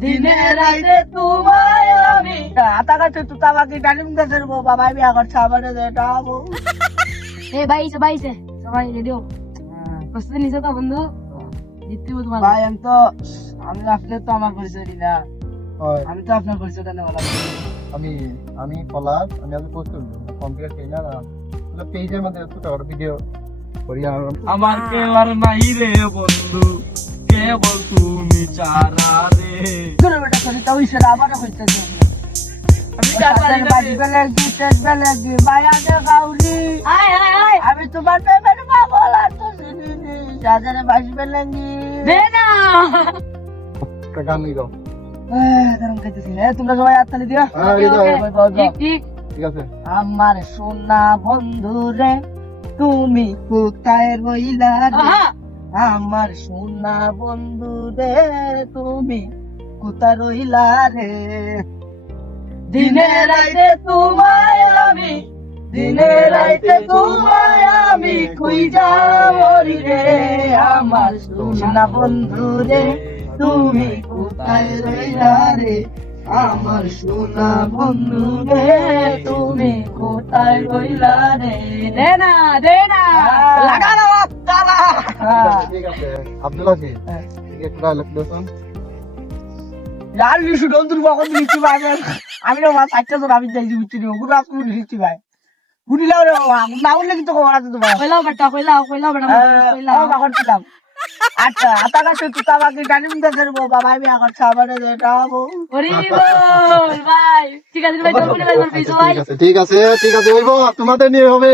দিনে রাইতে তোমায় আমি আতা গাছে তুতা বাকি ডালিম গাছের বউ বাবাই বিয়া করছে আবার এটা বউ এ বাইছে বাইছে সবাই রেডি হও প্রস্তুতি নিছো তো বন্ধু জিততে হবে তোমার ভাই আমি আপনার তো আমার পরিচয় দিলা আমি তো আপনার পরিচয়টা নেওয়া লাগবে আমি পলাশ আমি আজ পোস্ট করব কম্পিউটার ট্রেনার পেজের মধ্যে ছোটখাটো ভিডিও করি আমার কেউ আর নাই রে বন্ধু কেবল তুমি ছাড়া রে শুনো বেটা করি তো ওই সেটা আবারও কইতেছি আমি জানি না রে। আয় আয় আয় আমি তোমার প্রেমের পাগল আর তো চিনি যাদের বাসবে লাগি দে না একটা গান গাও গরম খাইতেছি তোমরা সবাই হাততালি দিও ওকে ওকে ঠিক ঠিক ঠিক আছে আমার সোনা বন্ধু রে তুমি কোথায় রইলা রে আহা আমার সোনা বন্ধু রে তুমি কোথায় রইলা রে দিনে রাইতে তোমায় আমি দিনে রাইতে তোমায় আমি খুঁজা মরি রে আমার সোনা বন্ধু রে তুমি কোথায় রইলা রে আমার সোনা বন্ধু রে তুমি কোথায় রইলা রে দে না লাগা না তালা ঠিক আছে আব্দুল আজিজ ঠিক আছে ডায়লগ দিছেন यार ये शुड अंदर वाकन लिखती भाई আমি না মাছ একটা তো আমি যাই দিতে দিও গুড়া আপনি লিখতি ভাই গুড়ি লাও রে না বললে কিন্তু কোরা তো ভাই কইলাও বেটা কইলাও বেটা কইলাও বাকন দিলাম আচ্ছা আতা গাছে তুতা বাকি ডালিম গাছের বউ বাবাই বিয়া করছে আবার এটা বউ ওরে বল ভাই ঠিক আছে ভাই তোর মনে ভাই পিছো ভাই ঠিক আছে হইব তোমাদের নিয়ে হবে